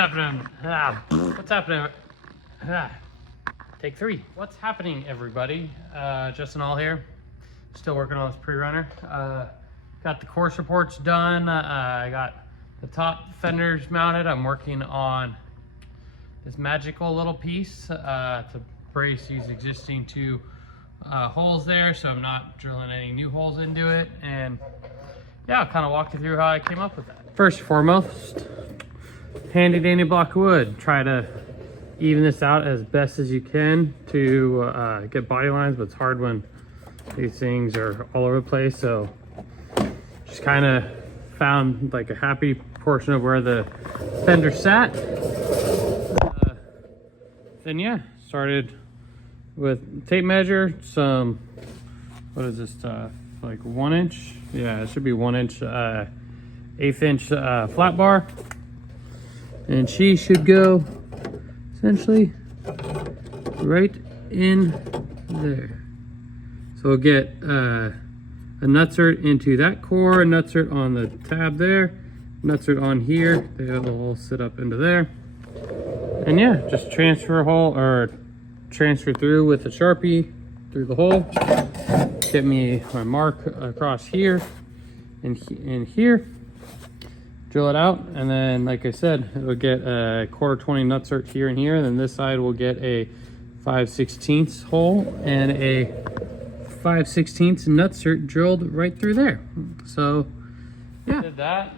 happening? What's happening? Take 3. What's happening, everybody? Justin All here. Still working on this Prerunner. Got the course reports done. I got the top fenders mounted. I'm working on this magical little piece to brace these existing 2 holes there, so I'm not drilling any new holes into it. And yeah, I'll kind of walk you through how I came up with that. First and foremost, handy dandy block of wood. Try to even this out as best as you can to get body lines, but it's hard when these things are all over the place. So just kind of found like a happy portion of where the fender sat. Then yeah, started with tape measure, some, what is this stuff, like 1 inch? Yeah, it should be 1 inch, 1/8 inch flat bar. And she should go essentially right in there. So we'll get a nutsert into that core, a nutsert on the tab there, nutsert on here. They'll all sit up into there. And yeah, just transfer hole or transfer through with a Sharpie through the hole. Get me my mark across here and here. Drill it out, and then like I said, it'll get a 1/4-20 nutsert here and here, and then this side will get a 5/16 hole and a 5/16 nutsert drilled right through there. So yeah, did that.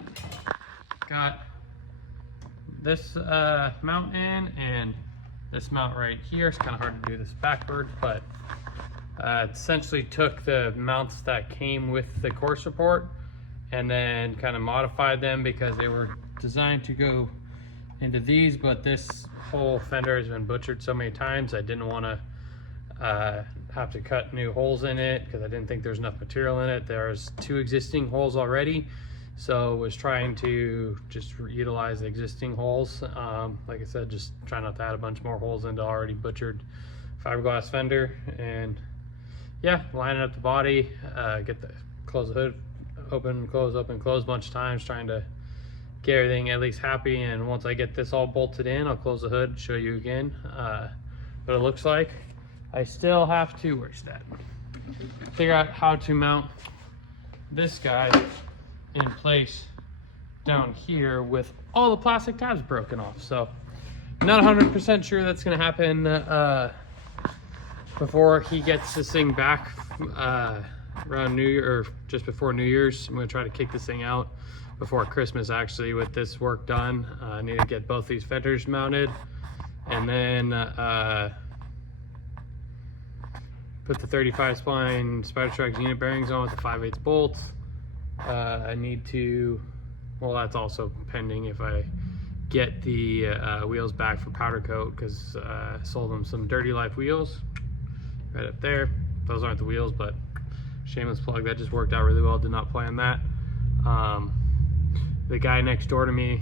Got this mount in and this mount right here. It's kind of hard to do this backwards, but essentially took the mounts that came with the course report and then kind of modified them because they were designed to go into these, but this whole fender has been butchered so many times I didn't want to have to cut new holes in it because I didn't think there's enough material in it. There's 2 existing holes already, so was trying to just utilize the existing holes. Like I said, just try not to add a bunch more holes into already butchered fiberglass fender. And yeah, lining up the body, close the hood, open, close a bunch of times, trying to get everything at least happy. And once I get this all bolted in, I'll close the hood, show you again what it looks like. I still have to, where's that? Figure out how to mount this guy in place down here with all the plastic tabs broken off. So not 100% sure that's gonna happen before he gets this thing back around New Year, or just before New Year's. I'm gonna try to kick this thing out before Christmas actually with this work done. I need to get both these fenders mounted and then put the 35 spline Spider-Trax unit bearings on with the 5/8 bolts. I need to, well, that's also pending if I get the wheels back for powder coat, because I sold them some Dirty Life wheels right up there. Those aren't the wheels, but shameless plug, that just worked out really well. Did not plan that. The guy next door to me,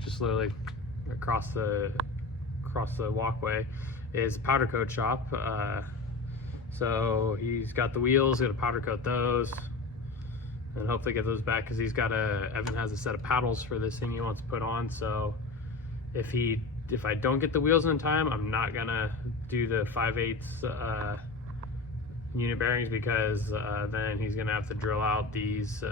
just literally across the walkway, is a powder coat shop. So he's got the wheels, got to powder coat those, and hopefully get those back, because Evan has a set of paddles for this thing he wants to put on. So if I don't get the wheels in time, I'm not gonna do the 5/8 unit bearings, because then he's gonna have to drill out these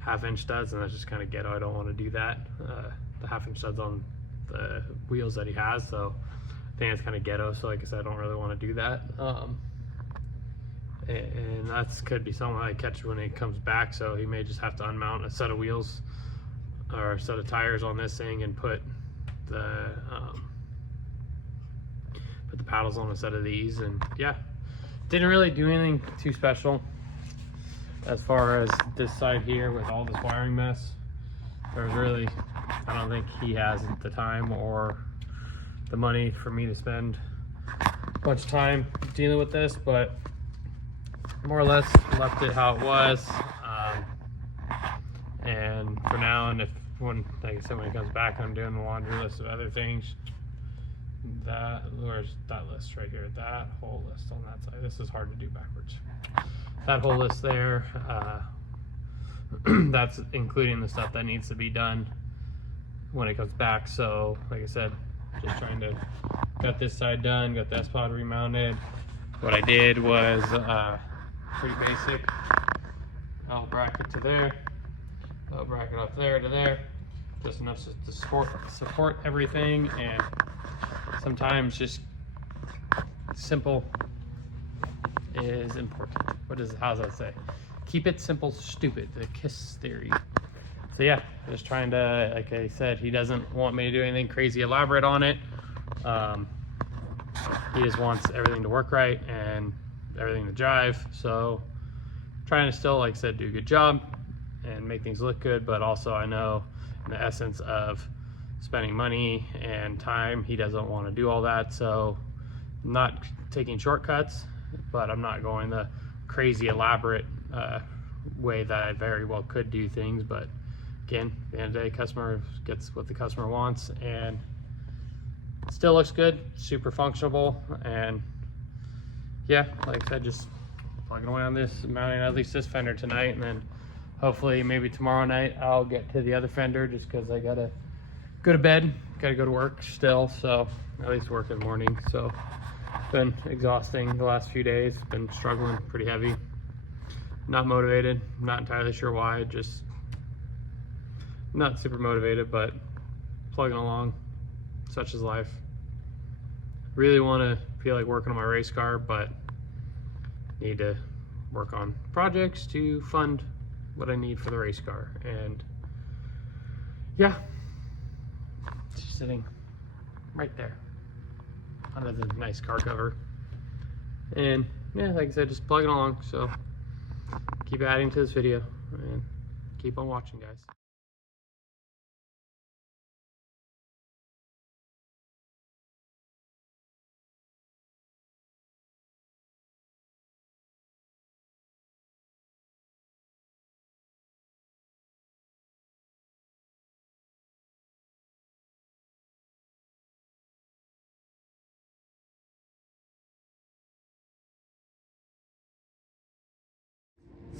1/2 inch studs, and that's just kind of ghetto. I don't want to do that. The 1/2 inch studs on the wheels that he has, so I think it's kind of ghetto. So like I said, I don't really want to do that. And that's could be something I catch when it comes back, so he may just have to unmount a set of wheels or a set of tires on this thing and put the paddles on a set of these. And yeah, didn't really do anything too special as far as this side here with all this wiring mess. There's really, I don't think he has the time or the money for me to spend a bunch of time dealing with this, but more or less left it how it was. And for now, and like I said, when it comes back, I'm doing the laundry list of other things. Where's that list right here? That whole list on that side. This is hard to do backwards. That whole list there, that's including the stuff that needs to be done when it comes back. So like I said, just trying to got this side done, got the S-Pod remounted. What I did was pretty basic. L bracket to there, L bracket up there to there, just enough to support everything. And sometimes just simple is important. How's that say? Keep it simple, stupid, the KISS theory. So yeah, just trying to, like I said, he doesn't want me to do anything crazy elaborate on it. He just wants everything to work right and everything to drive. So trying to still, like I said, do a good job and make things look good, but also I know in the essence of spending money and time, he doesn't want to do all that. So I'm not taking shortcuts, but I'm not going the crazy elaborate way that I very well could do things. But again, at the end of the day, customer gets what the customer wants, and it still looks good, super functional. And yeah, like I said, just plugging away on this, mounting at least this fender tonight, and then hopefully maybe tomorrow night I'll get to the other fender, just because I gotta go to bed, gotta go to work still, so at least work in the morning. So it's been exhausting the last few days, been struggling pretty heavy, not motivated, not entirely sure why, just not super motivated, but plugging along, such is life. Really want to feel like working on my race car, but need to work on projects to fund what I need for the race car. And yeah, it's just sitting right there under the nice car cover. And yeah, like I said, just plugging along. So keep adding to this video and keep on watching, guys.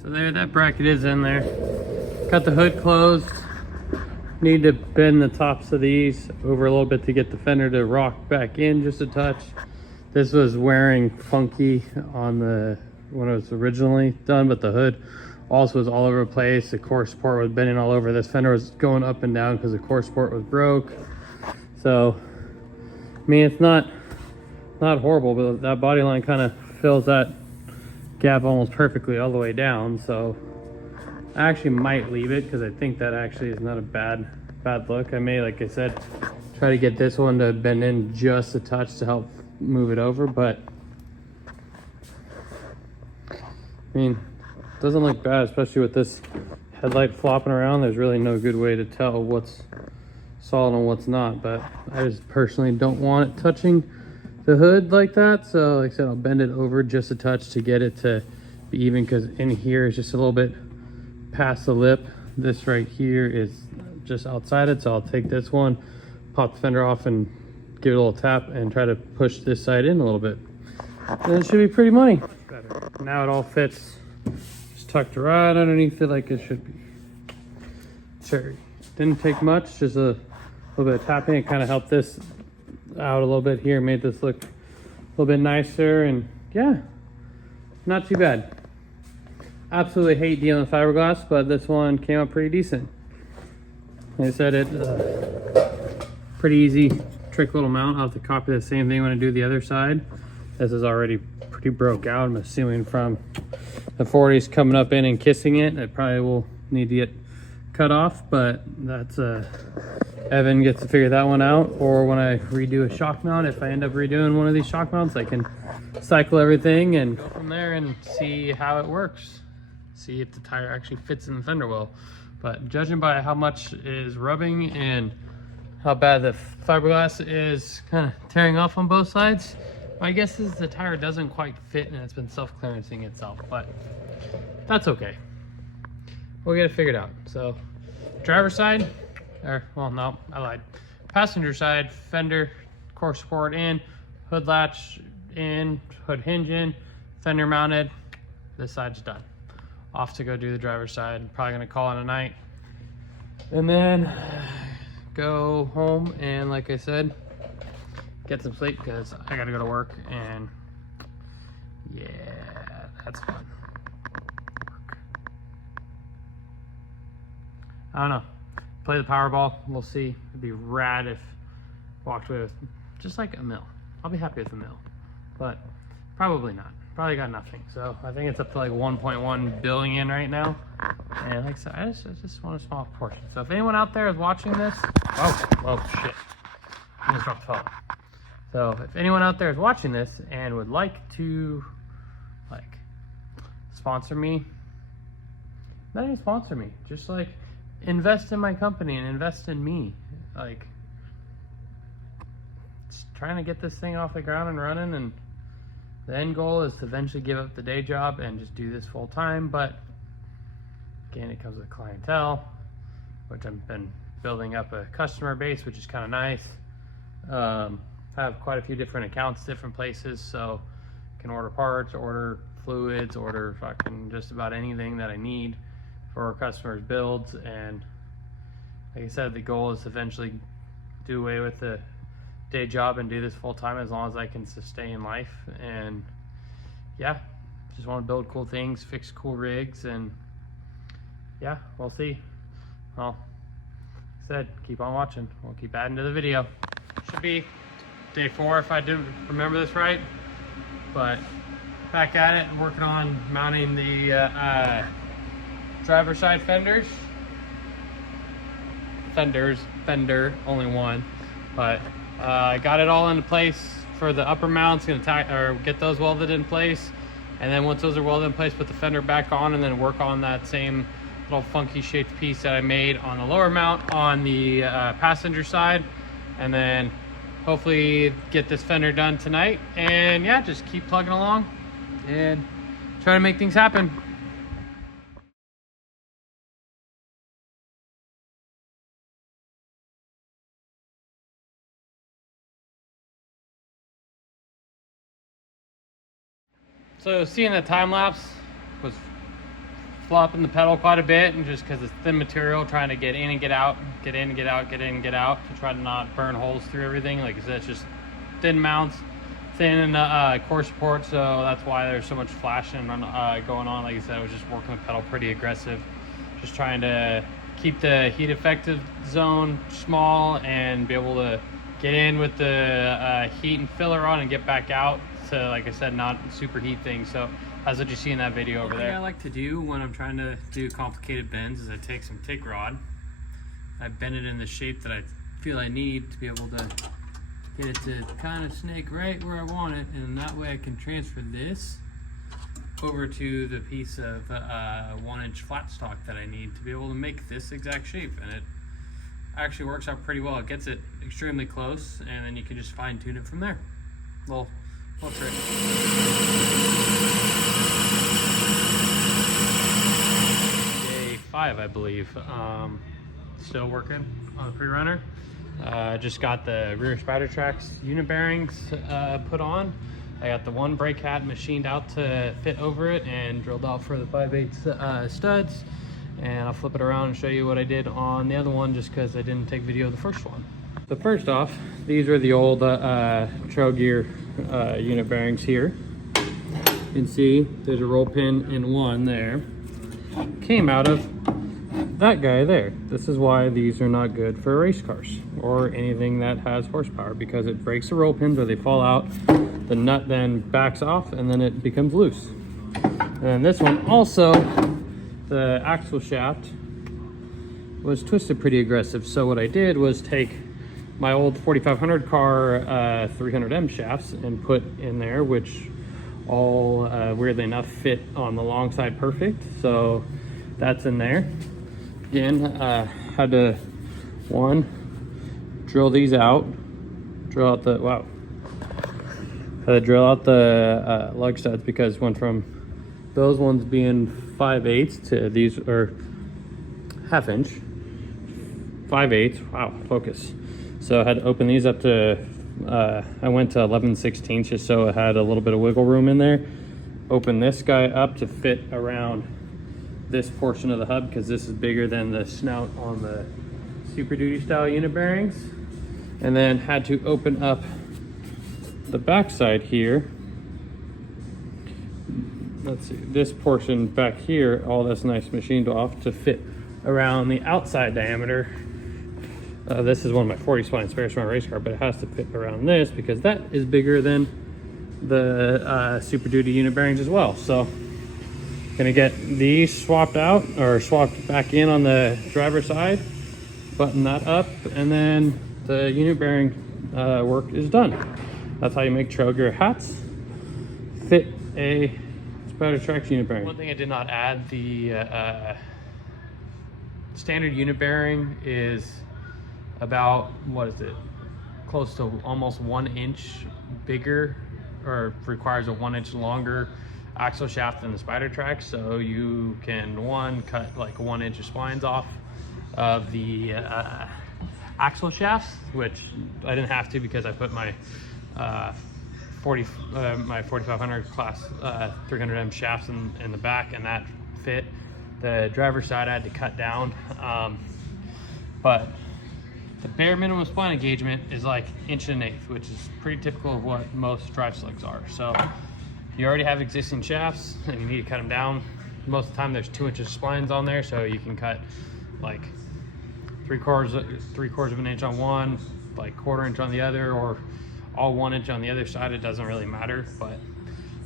So there, that bracket is in there. Got the hood closed. Need to bend the tops of these over a little bit to get the fender to rock back in just a touch. This was wearing funky on the when it was originally done, but the hood also was all over the place. The core support was bending all over. This fender was going up and down because the core support was broke. So, I mean, it's not horrible, but that body line kind of fills that gap almost perfectly all the way down. So I actually might leave it because I think that actually is not a bad look. I may, like I said, try to get this one to bend in just a touch to help move it over, but I mean, it doesn't look bad, especially with this headlight flopping around. There's really no good way to tell what's solid and what's not, but I just personally don't want it touching the hood like that. So like I said, I'll bend it over just a touch to get it to be even, because in here is just a little bit past the lip. This right here is just outside it, so I'll take this one, pop the fender off and give it a little tap and try to push this side in a little bit. And it should be pretty money. Now it all fits, just tucked right underneath it like it should be. Sure, didn't take much, just a little bit of tapping. It kind of helped this out a little bit here, made this look a little bit nicer, and yeah, not too bad. Absolutely hate dealing with fiberglass, but this one came out pretty decent. Like I said, it pretty easy, trick little mount. I'll have to copy the same thing when I do the other side. This is already pretty broke out, I'm assuming, from the 40s coming up in and kissing it. It probably will need to get cut off, but that's Evan gets to figure that one out. Or when I redo a shock mount, if I end up redoing one of these shock mounts, I can cycle everything and go from there and see how it works. See if the tire actually fits in the fender well. But judging by how much is rubbing and how bad the fiberglass is kind of tearing off on both sides, my guess is the tire doesn't quite fit and it's been self-clearancing itself, but that's okay. We'll get it figured out. So driver's side, or well, no, I lied. Passenger side, fender, core support in, hood latch in, hood hinge in, fender mounted. This side's done. Off to go do the driver's side. Probably gonna call it a night. And then go home and, like I said, get some sleep because I gotta go to work, and yeah, that's fun. I don't know. Play the Powerball. We'll see. It'd be rad if walked away with just like a mil. I'll be happy with a mil, but probably not. Probably got nothing. So I think it's up to like 1.1 billion right now. And like I said, I just want a small portion. So if anyone out there is watching this, oh shit, I just dropped the phone. So if anyone out there is watching this and would like to like sponsor me, not even sponsor me, just like invest in my company and invest in me, like just trying to get this thing off the ground and running. And the end goal is to eventually give up the day job and just do this full time. But again, it comes with clientele, which I've been building up a customer base, which is kind of nice. I have quite a few different accounts, different places, so I can order parts, order fluids, order fucking just about anything that I need for customers' builds. And like I said, the goal is to eventually do away with the day job and do this full time as long as I can sustain life. And yeah, just want to build cool things, fix cool rigs, and yeah, we'll see. Well, like I said, keep on watching. We'll keep adding to the video. Should be day 4 if I didn't remember this right, but back at it, working on mounting the driver side fenders, only one, but I got it all into place for the upper mounts. Gonna get those welded in place, and then once those are welded in place, put the fender back on, and then work on that same little funky shaped piece that I made on the lower mount on the passenger side, and then hopefully get this fender done tonight. And yeah, just keep plugging along and try to make things happen. So seeing the time lapse was flopping the pedal quite a bit, and just because it's thin material, trying to get in and get out, get in and get out, get in and get out, to try to not burn holes through everything. Like I said, it's just thin mounts, thin core support, so that's why there's so much flashing going on. Like I said, I was just working the pedal pretty aggressive, just trying to keep the heat effective zone small and be able to get in with the heat and filler on and get back out to, like I said, not superheat things. So that's what you see in that video over there. What I like to do when I'm trying to do complicated bends is I take some TIG rod, I bend it in the shape that I feel I need to be able to get it to kind of snake right where I want it, and that way I can transfer this over to the piece of 1-inch flat stock that I need to be able to make this exact shape. And it actually works out pretty well. It gets it extremely close, and then you can just fine tune it from there. Little trick. Day 5, I believe. Still working on the Prerunner. Just got the rear spider tracks unit bearings put on. I got the one brake hat machined out to fit over it and drilled out for the 5/8 studs. And I'll flip it around and show you what I did on the other one, just because I didn't take video of the first one. So first off, these are the old trail gear unit bearings here. You can see there's a roll pin in one there. Came out of that guy there. This is why these are not good for race cars or anything that has horsepower, because it breaks the roll pins or they fall out. The nut then backs off and then it becomes loose. And this one also, the axle shaft was twisted pretty aggressive. So what I did was take my old 4500 car 300M shafts and put in there, which all weirdly enough fit on the long side perfect. So that's in there. Again, had to drill these out, drill out the had to drill out the lug studs, because went from those ones being 5/8 to these are 1/2 inch 5/8. Wow, focus. So I had to open these up to I went to 11/16 just so it had a little bit of wiggle room in there. Open this guy up to fit around this portion of the hub, because this is bigger than the snout on the Super Duty style unit bearings, and then had to open up the backside here. Let's see, this portion back here, all that's nice machined off to fit around the outside diameter. This is one of my 40 spline spares for my race car, but it has to fit around this because that is bigger than the Super Duty unit bearings as well. So gonna get these swapped out or swapped back in on the driver's side, button that up, and then the unit bearing work is done. That's how you make Trailgear hats fit a Spider-Trax unit bearing. One thing I did not add, the standard unit bearing is about, what is it, close to almost 1 inch bigger, or requires a 1 inch longer axle shaft than the Spider-Trax. So you can, one, cut like 1 inch of splines off of the axle shafts, which I didn't have to because I put my my 4500 class 300M shafts in the back, and that fit. The driver's side I had to cut down, but the bare minimum spline engagement is like 1.1 inches, which is pretty typical of what most drive slugs are. So you already have existing shafts and you need to cut them down. Most of the time there's 2 inches of splines on there, so you can cut like 3/4 of an inch on one, like 1/4 inch on the other, or all 1 inch on the other side. It doesn't really matter, but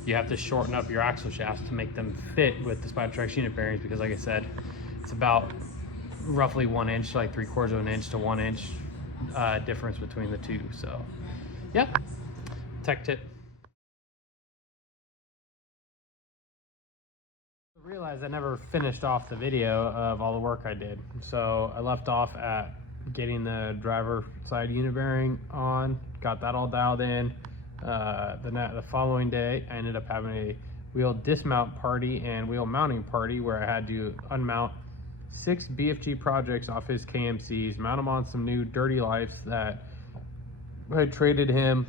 you have to shorten up your axle shafts to make them fit with the Spider-Trax unit bearings, because like I said, it's about roughly 1 inch, like 3/4 of an inch to 1 inch difference between the two. So yeah, tech tip. I realized I never finished off the video of all the work I did. So I left off at getting the driver side unit bearing on, got that all dialed in. The following day I ended up having a wheel dismount party and wheel mounting party where I had to unmount 6 BFG projects off his KMCs, mount them on some new Dirty Lights that I traded him.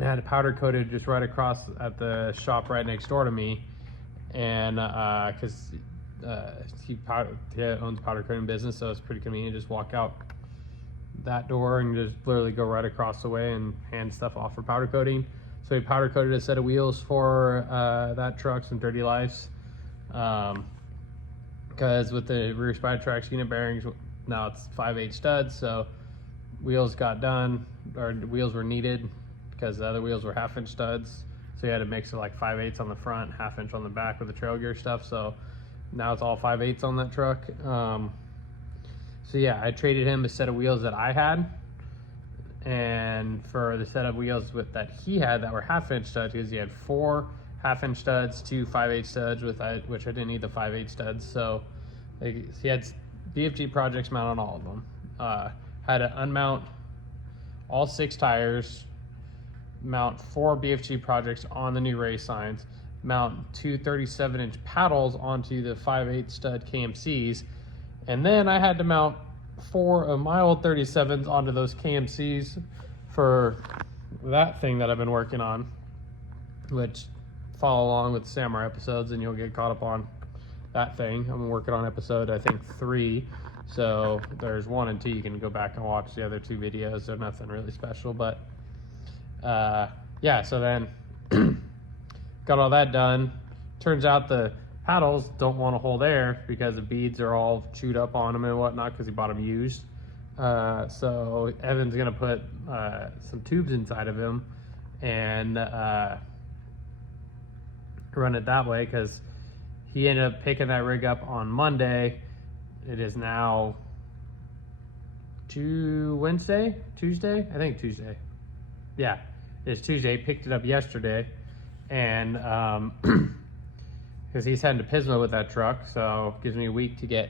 I had it powder coated just right across at the shop right next door to me, and because he owns powder coating business, so it's pretty convenient. Just walk out that door and just literally go right across the way and hand stuff off for powder coating. So he powder coated a set of wheels for that truck, some Dirty Lights. Because with the rear Spider-Trax unit bearings, now it's 5/8 studs, so wheels got done, or wheels were needed because the other wheels were 1/2 inch studs. So you had to mix it like 5/8 on the front, 1/2 inch on the back with the trail gear stuff. So now it's all 5/8 on that truck. So yeah, I traded him a set of wheels that I had, and for the set of wheels that he had that were 1/2 inch studs, because he had 4 1/2 inch studs, 2 5/8 studs, which I didn't need the 5/8 studs. So he had BFG projects mount on all of them. Had to unmount all 6 tires, mount 4 BFG projects on the new race signs, mount 2 37 inch paddles onto the 5/8 stud KMCs, and then I had to mount 4 of my old 37s onto those KMCs for that thing that I've been working on, which follow along with Samurai episodes and you'll get caught up on that thing. I'm working on episode, I think, 3. So there's 1 and 2. You can go back and watch the other 2 videos. They're nothing really special, but yeah, so then got all that done. Turns out the paddles don't want to hold air because the beads are all chewed up on them and whatnot because he bought them used. So Evan's gonna put some tubes inside of him and run it that way, because he ended up picking that rig up on Monday. It is now Tuesday? I think Tuesday. Yeah, it's Tuesday. He picked it up yesterday, and because he's heading to Pismo with that truck, so it gives me a week to get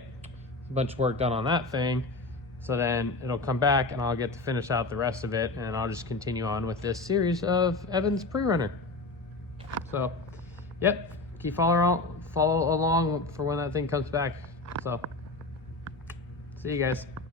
a bunch of work done on that thing. So then it'll come back and I'll get to finish out the rest of it, and I'll just continue on with this series of Evan's Prerunner. So yep, keep follow along for when that thing comes back. So see you guys.